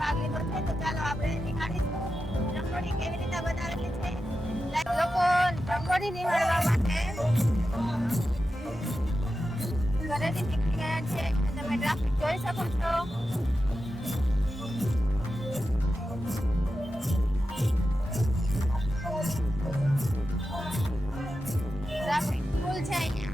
ભાગ લીધો છે, તો ચાલો આપણે નિહાળીશું રંગોળી કેવી રીતે બનાવેલી છે. લોકો રંગોળી નિહાળવા માટે ઘરેથી નીકળી ગયા છે. તમે ટ્રાફિક જોઈ શકો છો. ટ્રાફિક ફૂલ છે અહીંયા.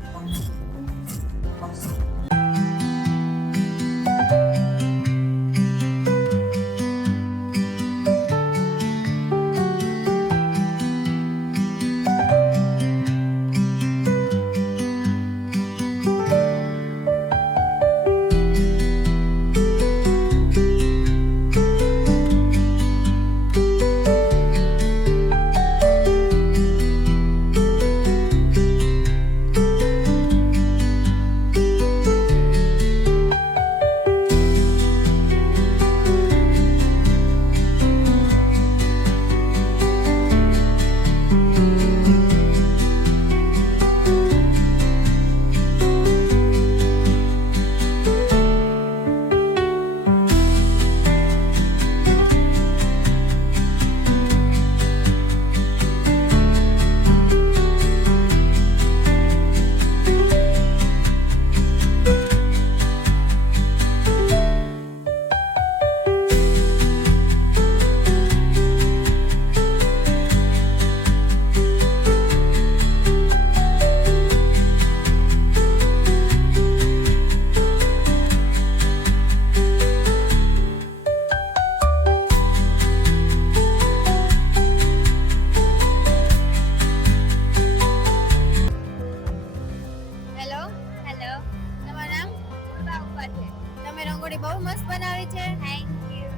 રંગોળી બહુ મસ્ત બનાવી છે. Thank you.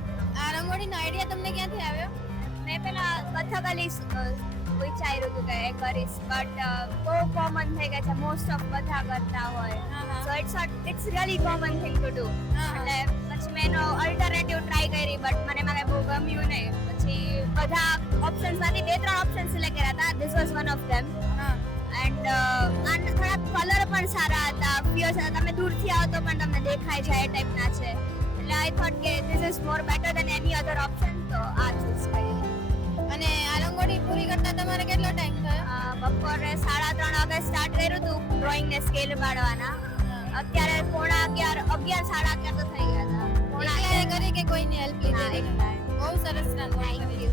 આ રંગોળીનો આઈડિયા તમને ક્યાંથી આવ્યો? મેં પેલા કથકલી વિચાર્યું હતું કે એ કરીશ, બટ બહુ કોમન થઈ ગયા છે. મોસ્ટ ઓફ બધા કરતા હોય, so it's really common thing to do. એટલે પછી મેં એનો અલ્ટરનેટિવ ટ્રાય કરી, બટ મને એમાં કંઈ બહુ ગમ્યું નહીં. પછી બધા ઓપ્શન્સમાંથી 2-3 ઓપ્શન સિલેક્ટ કર્યા હતા. This was one of them. And થોડા કલર પણ સારા હતા, ફિયર્સ હતા. તમે દૂરથી આવો તો પણ તમને દેખાય છે એ ટાઈપના છે. એટલે આઈ થોટ કે this is more better than any other option, તો આ ચૂઝ કરી. અને આ રંગોળી પૂરી કરતા તમારે કેટલો ટાઈમ થયો? બપોરે 3:30 વાગે સ્ટાર્ટ કર્યું હતું ડ્રોઈંગ ને સ્કેલ પાડવાના. અત્યારે 11:30 11:30 તો થઈ ગયા હતા. એકલાએ કરી કે કોઈની હેલ્પ લીધી? બહુ સરસ રંગોળી કરી.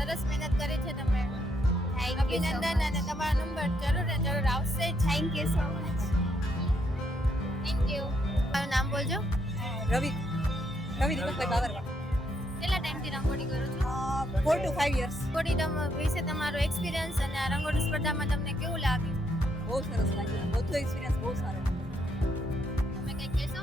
સરસ મહેનત કરી છે તમે. અભિનંદન. અને તમારો નંબર જરૂર આવશે. Thank you so much. Thank you. તમારું નામ બોલજો. રવિ દીપકભાઈ બાવરવા. કેટલા ટાઈમથી રંગોળી કરો છો? 4 to 5 years. રંગોળી વિશે તમારો એક્સપિરિયન્સ અને આ રંગોળી સ્પર્ધામાં તમને કેવું લાગ્યું? બહુ સરસ લાગ્યું. બધો એક્સપિરિયન્સ બહુ સારો. તમે કંઈ કહેશો?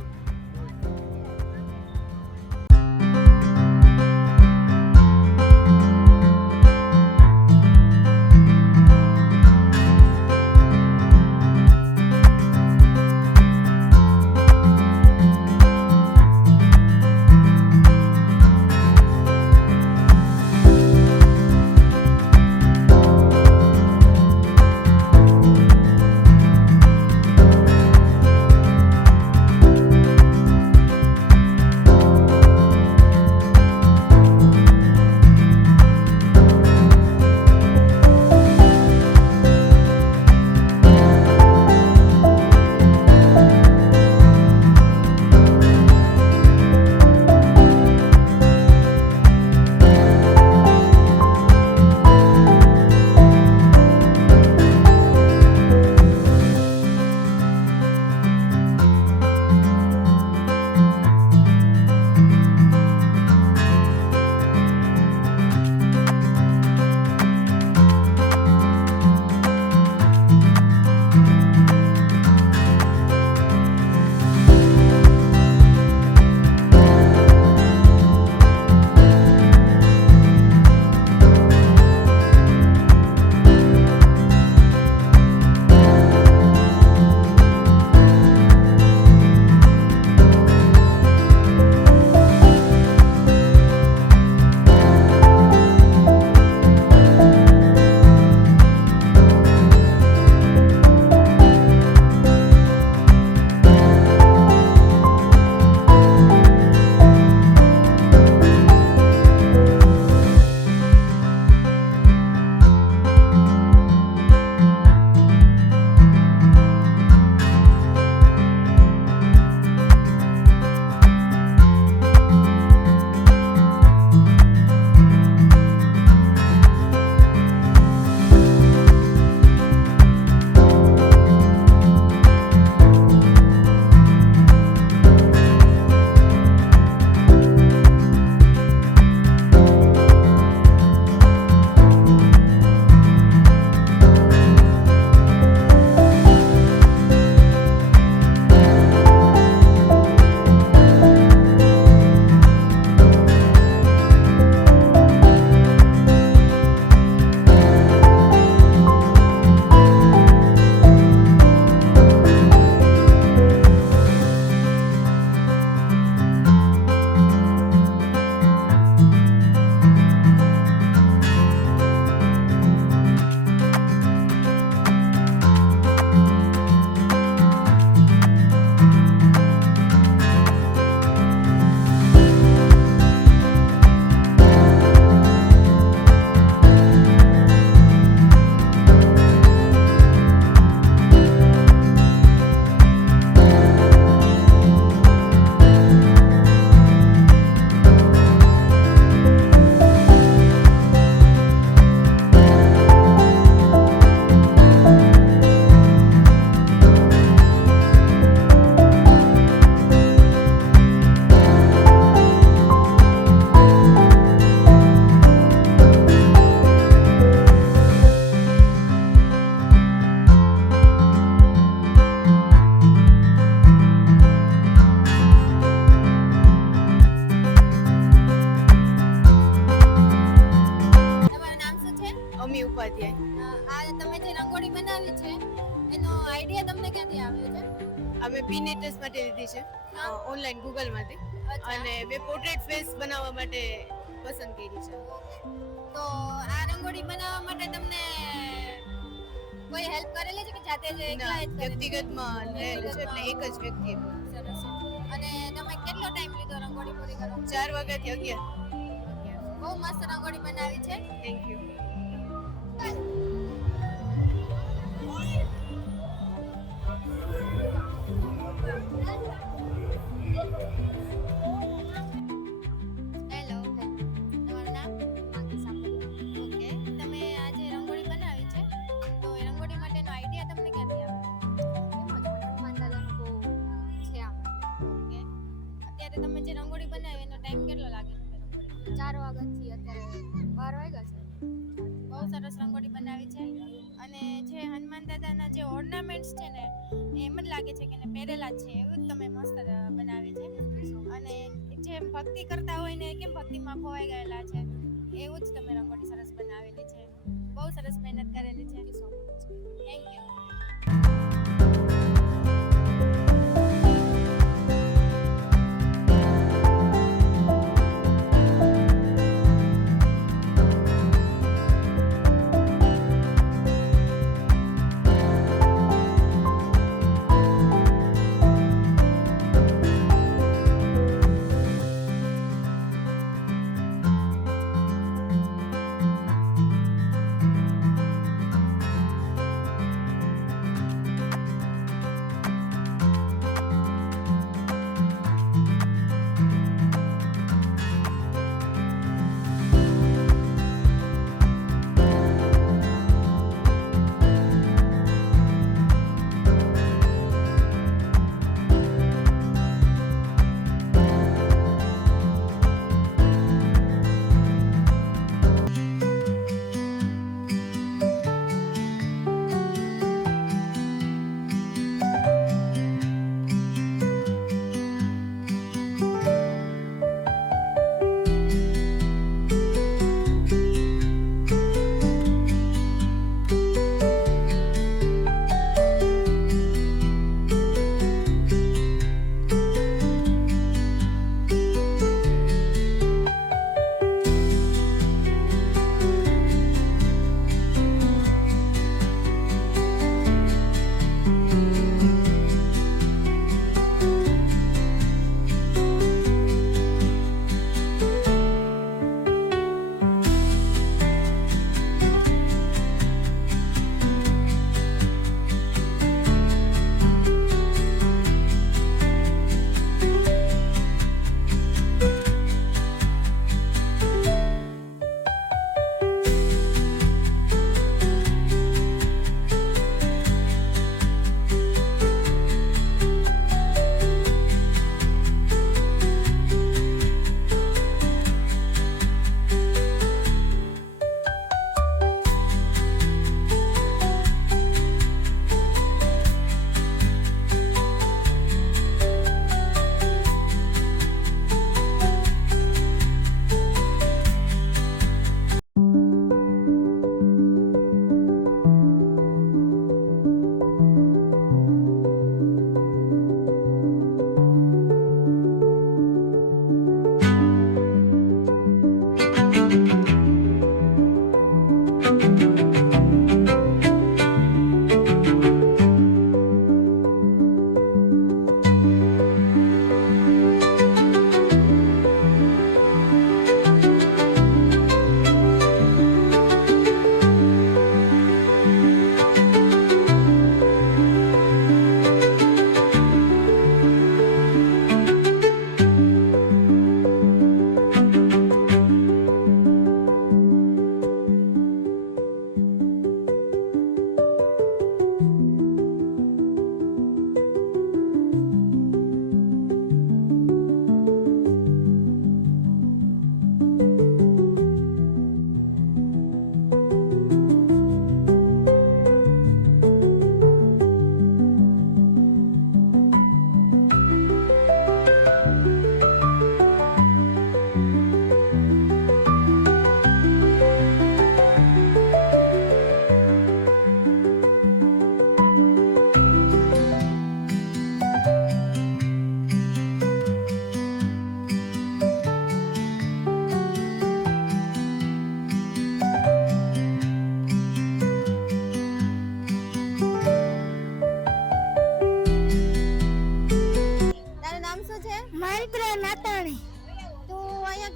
અમે પિન ટેસ્ટ માટે લીધી છે હા. ઓનલાઈન ગૂગલમાંથી અચ્છા. અને મેં પોર્ટ્રેટ ફેસ બનાવવા માટે પસંદ કરી છે. તો આ રંગોળી બનાવવા માટે તમને કોઈ હેલ્પ કરેલી છે કે જાતે જ એકલા જ કરેલી? વ્યક્તિગતમાં રહેલું છે એટલે એક જ વ્યક્તિએ સરસ છે. અને તમે કેટલો ટાઈમ લીધો રંગોળી પૂરી કરવા? 4 વાગ્યાથી 11. બહુ મસ્ત રંગોળી બનાવી છે. Thank you. હેલો, તમારું નામ? ઓકે, તમે આજે રંગોળી બનાવી છે તો એ રંગોળી માટેનો આઈડિયા તમને ક્યાંથી આવ્યો? ઓકે, અત્યારે તમે જે રંગોળી બનાવી એનો ટાઈમ કેટલો લાગે તમને રંગોળી? 4 વાગ્યાથી અત્યારે 12 વાગ્યા છે. બહુ સરસ રંગોળી બનાવી છે. અને જે હનુમાન દાદાના જે ઓર્નામેન્ટ્સ છે ને એમ જ લાગે છે કે એને પહેરેલા જ છે એવું જ તમે મસ્ત બનાવી છે. અને જે ભક્તિ કરતા હોય ને કેમ ભક્તિમાં ખોવાઈ ગયેલા છે એવું જ તમે રંગોળી સરસ બનાવેલી છે. બહુ સરસ મહેનત કરેલી છે. Thank you.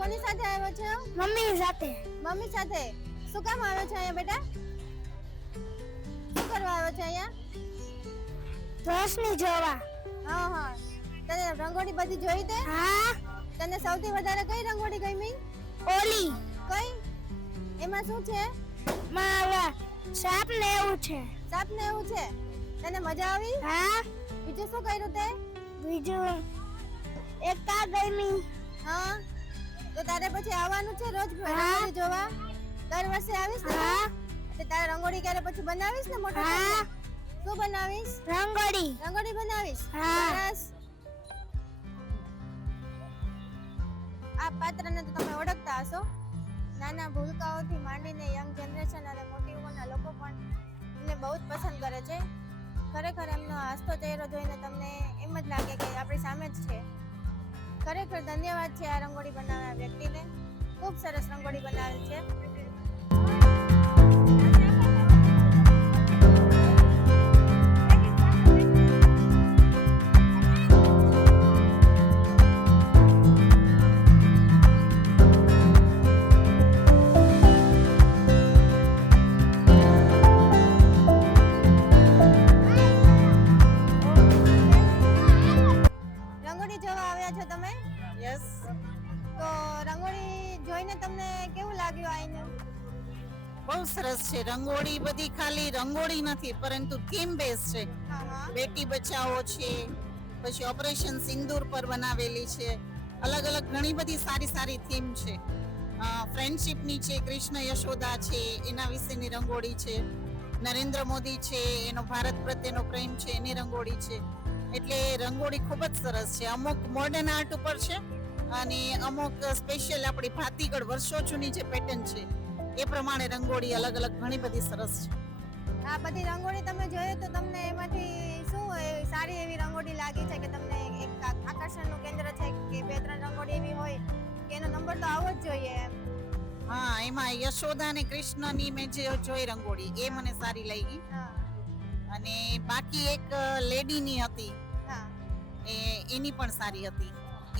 કોની સાથે આવ્યો છે? મમ્મી સાથે મમ્મી સાથે. શું કામ આવ્યો છે અહીંયા બેટા? શું કરવા આવ્યો છે અહીંયા? રોશની જોવા. હા હા. તને રંગોળી બધી જોઈ તે? હા. તને સૌથી વધારે કઈ રંગોળી ગમી? ઓલી કઈ? એમાં શું છે? માં સાપ ને એવું છે. સાપ ને એવું છે. તને મજા આવી? હા. બીજું શું કર્યું તે? બીજું એક કા ગમી. હા. તો તારે પછી આવવાનું છે રોજ હા. રંગોળી જોવા? દર વર્ષે આવીશ ને? હા. તે તારે રંગોળી ક્યારે પછી બનાવીશ ને મોટા હા. થઈને? શું બનાવીશ? રંગોળી. રંગોળી બનાવીશ? હા. સરસ. આ પાત્રને તો તમે ઓળખતા હશો. નાના ભૂલકાઓથી માંડીને યંગ જનરેશન અને મોટી ઉંમરના લોકો પણ એમને બહુ જ પસંદ કરે છે. ખરેખર એમનો હસતો ચહેરો જોઈને તમને એમ જ લાગે કે આપણી સામે જ છે. ખરેખર ધન્યવાદ છે આ રંગોળી બનાવનાર વ્યક્તિને. ખૂબ સરસ રંગોળી બનાવેલ છે. રંગોળી જોવા આવ્યા છો તમે? યસ. તો રંગોળી જોઈને તમને કેવું લાગ્યું આઈને? બહુ સરસ છે. રંગોળી બધી ખાલી રંગોળી નથી પરંતુ થીમ બેઝ છે. હા હા. બેટી બચાવો છે, પછી ઓપરેશન સિંદૂર પર બનાવેલી છે. અલગ અલગ ઘણી બધી સારી સારી થીમ છે. ફ્રેન્ડશિપની છે, કૃષ્ણ યશોદા છે એના વિશેની રંગોળી છે, નરેન્દ્ર મોદી છે એનો ભારત પ્રત્યેનો પ્રેમ છે એની રંગોળી છે. એટલે રંગોળી ખૂબ જ સરસ છે. અમુક મોડર્ન આર્ટ ઉપર છે અને અમુક સ્પેશિયલ આપણી ભાતીગળ વર્ષો જૂની જે પેટર્ન છે એ પ્રમાણે રંગોળી અલગ અલગ ઘણી બધી સરસ છે. આ બધી રંગોળી તમે જોઈ તો તમને એમાંથી શું સારી એવી રંગોળી લાગી છે કે તમને એક આકર્ષણનું કેન્દ્ર છે કે બે ત્રણ રંગોળી એવી હોય કે એનો નંબર તો આવવો જ જોઈએ એમ? હા, એમાં યશોદા અને કૃષ્ણની મેં જે જોઈ રંગોળી એ મને સારી લાગી. હા અને બાકી એક લેડીની હતી હા. એની પણ સારી હતી,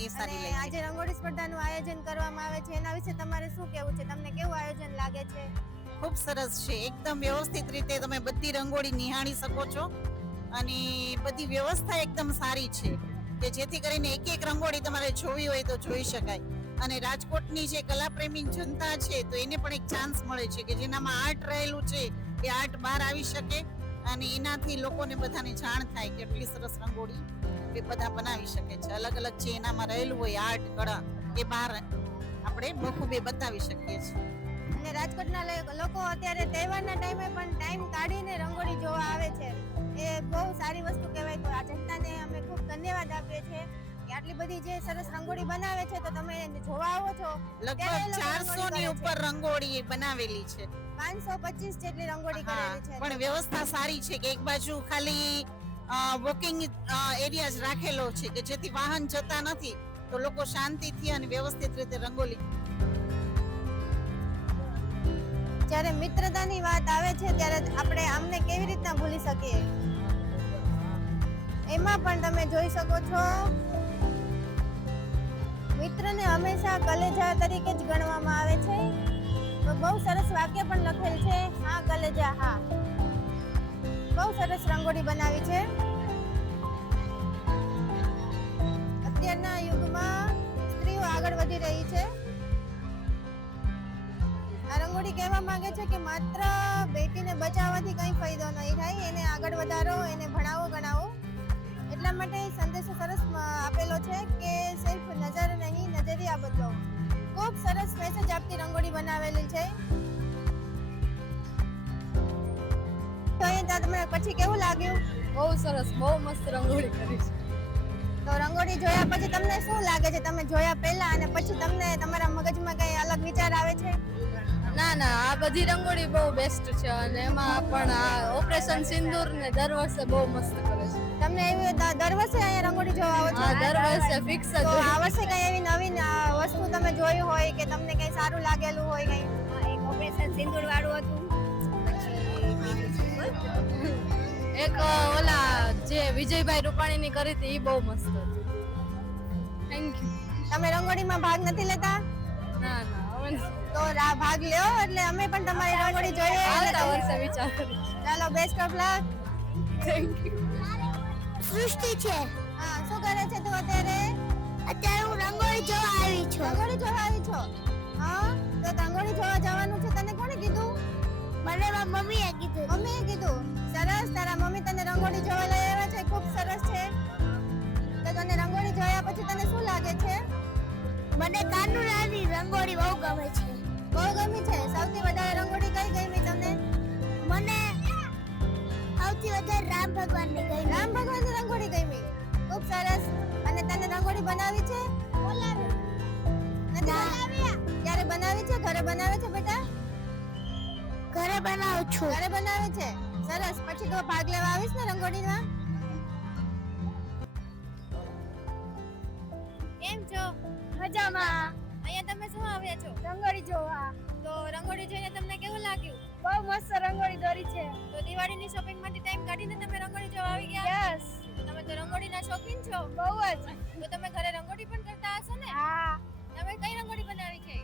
એ સારી અને લાગી. આજે રંગોળી સ્પર્ધાનું આયોજન કરવામાં આવે છે એના વિશે તમારે શું કહેવું છે? તમને કેવું આયોજન લાગે છે? ખૂબ સરસ છે. એકદમ વ્યવસ્થિત રીતે તમે બધી રંગોળી નિહાળી શકો છો અને બધી વ્યવસ્થા એકદમ સારી છે કે જેથી કરીને એક એક રંગોળી તમારે જોવી હોય તો જોઈ શકાય. અને રાજકોટની જે કલાપ્રેમી જનતા છે તો એને પણ એક ચાન્સ મળે છે કે જેનામાં આર્ટ રહેલું છે એ આર્ટ બહાર આવી શકે અને એનાથી લોકોને બધાને જાણ થાય કે એટલી સરસ રંગોળી એ બધા બનાવી શકે છે. અલગ અલગ જે એનામાં રહેલું હોય આર્ટ કળા એ બહાર આપણે બખૂબે બતાવી શકીએ છીએ. અને રાજકોટના લોકો અત્યારે તહેવારના ટાઈમે પણ ટાઈમ કાઢીને રંગોળી જોવા આવે છે. એ બહુ સારી વસ્તુ કહેવાય. તો આ જનતાને અમે ખૂબ ધન્યવાદ આપીએ છીએ કે આટલી બધી જે સરસ રંગોળી બનાવે છે તો તમે જોવા આવો છો. લગભગ 400 ની ઉપર રંગોળી બનાવેલી છે. 525 જેટલી રંગોળી કરેલી છે. પણ વ્યવસ્થા સારી છે કે એક બાજુ ખાલી વોકિંગ એરિયા જ રાખેલો છે કે જેથી વાહન જતા નથી તો લોકો શાંતિથી અને વ્યવસ્થિત રીતે રંગોળી. જ્યારે મિત્રતાની વાત આવે છે ત્યારે આપણે આમને કેવી રીતના ભૂલી શકીએ? એમાં પણ તમે જોઈ શકો છો મિત્રને હંમેશા કલેજા તરીકે જ ગણવામાં આવે છે. તો બહુ સરસ વાક્ય પણ લખેલ છે, હા કલેજા હા. બહુ સરસ રંગોળી બનાવી છે. અત્યારના યુગમાં સ્ત્રીઓ આગળ વધી રહી છે. આ રંગોળી કહેવા માંગે છે કે માત્ર બેટીને બચાવવાથી કંઈ ફાયદો નહીં થાય, એને આગળ વધારો, એને ભણાવો ગણાવો. એટલા માટે સંદેશો સરસ આપેલો છે કે સિર્ફ નજર નહીં નજરિયા બદલો. ખૂબ સરસ મેસેજ આપતી રંગોળી બનાવેલી છે. તો અહીંયા તમને પછી કેવું લાગ્યું? બહુ સરસ, બહુ મસ્ત રંગોળી કરી છે. તો રંગોળી જોયા પછી તમને શું લાગે છે? તમે જોયા પહેલા અને પછી તમને તમારા મગજમાં કઈ અલગ વિચાર આવે છે? ના ના, આ બધી રંગોળી બહુ બેસ્ટ છે અને એમાં પણ આ ઓપરેશન સિંદૂર ને દર વર્ષે બહુ મસ્ત કરે છે. તમને એવી દર વર્ષે અહીંયા રંગોળી જોવા આવો છો? હા, દર વર્ષે ફિક્સ જ તો હોય. આ વર્ષે કઈ એવી નવીન વસ્તુ તમે જોયું હોય કે તમને કઈ સારું લાગેલું હોય કઈ? એક ઓપરેશન સિંદૂર વાળું હતું. એક ઓલા જે વિજયભાઈ રૂપાણીની કરી હતી એ બહુ મસ્ત હતી. Thank you. તમે રંગોળીમાં ભાગ નથી લેતા? ના ના હવે નથી. તો ભાગ લ્યો એટલે અમે પણ તમારી રંગોળી જોઈએ આવતા વર્ષે વિચાર કરીશ. ચાલો બેસ્ટ ઓફ લક. સૃષ્ટિ છે. હા શું કરે છે તું અત્યારે? અત્યારે હું રંગોળી જોવા આવી છું. રંગોળી જોવા આવી છો? હા તો રંગોળી જોવા જવાનું છે તને કોણે કીધું? મને મારી મમ્મીએ કીધું. મમ્મીએ કીધું. સરસ, તારા મમ્મી તને રંગોળી જોવા લઈ આવ્યા છે, ખૂબ સરસ છે. તો તને રંગોળી જોયા પછી તને શું લાગે છે? મને કાનુડાની રંગોળી બહુ ગમે છે. બહુ ગમી છે. સૌથી વધારે રંગોળી કઈ ગમી તમને? મને સૌથી વધારે રામ ભગવાનની ગમી. રામ ભગવાનની રંગોળી ગમી. ખૂબ સરસ. અને તને રંગોળી બનાવી છે? નથી બનાવી? ક્યારે બનાવી છે? ઘરે બનાવે છે બેટા? ઘરે બનાવું છું. ઘરે બનાવે છે. સરસ. પછી તો ભાગ લેવા આવીશ ને રંગોળીમાં? કેમ છો? મજામાં. અહીંયા તમે શું આવ્યા છો? રંગોળી જોવા. તો રંગોળી જોઈને તમને કેવું લાગ્યું? બહુ મસ્ત રંગોળી દોરી છે. તો દિવાળીની શોપિંગ માટે ટાઈમ કાઢીને તમે રંગોળી જોવા આવી ગયા? યસ. તો તમે તો રંગોળીના શોખીન છો. બહુ જ. તો તમે ઘરે રંગોળી પણ કરતા હશો ને? હા. તમે કઈ રંગોળી બનાવી છે?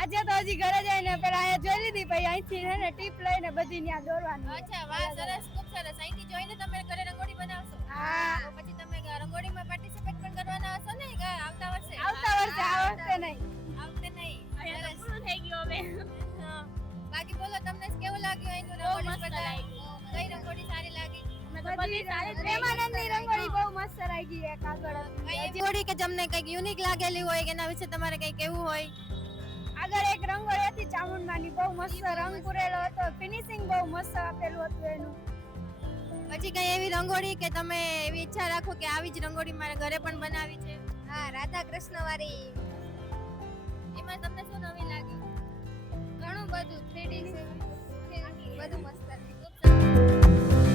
આજે તો હજી ઘરે જઈને પેલા અહીંયા જોઈ લીધી પછી અહીંથી છે ને ટીપ લઈને બધી ત્યાં દોરવાની. અચ્છા વાહ સરસ, ખૂબ સરસ. અહીંથી જોઈને તમે ઘરે રંગોળી બનાવશો? હા. તો પછી તમે રંગોળીમાં પાર્ટિસિપેટ પણ કરવાના હશો ને આવતા વર્ષે? આવતા વર્ષે આ વખતે નહીં. આ વખતે નહીં. સરસ. પૂરું થઈ ગયું હવે. હા. બાકી બોલો તમને કેવું લાગ્યું અહીંનું રંગોળી સ્પર્ધા? કઈ રંગોળી સારી લાગી? પ્રેમાનંદની રંગોળી બહુ મસ્ત લાગી એક આગળ. રંગોળી કે તમને કંઈક યુનિક લાગેલી હોય કે એના વિશે તમારે કંઈ કહેવું હોય? આગળ એક રંગોળી હતી ચામુંડમાની બહુ મસ્ત રંગ પૂરેલો હતો. ફિનિશિંગ બહુ મસ્ત આપેલું હતું એનું. પછી કઈ એવી રંગોળી કે તમે એવી ઈચ્છા રાખો કે આવી જ રંગોળી મારે ઘરે પણ બનાવી છે? હા, રાધા કૃષ્ણ વાળી. એમાં તમને શું નવી લાગી? ઘણું બધું 3D બધું મસ્ત હતું. ખૂબ સરસ.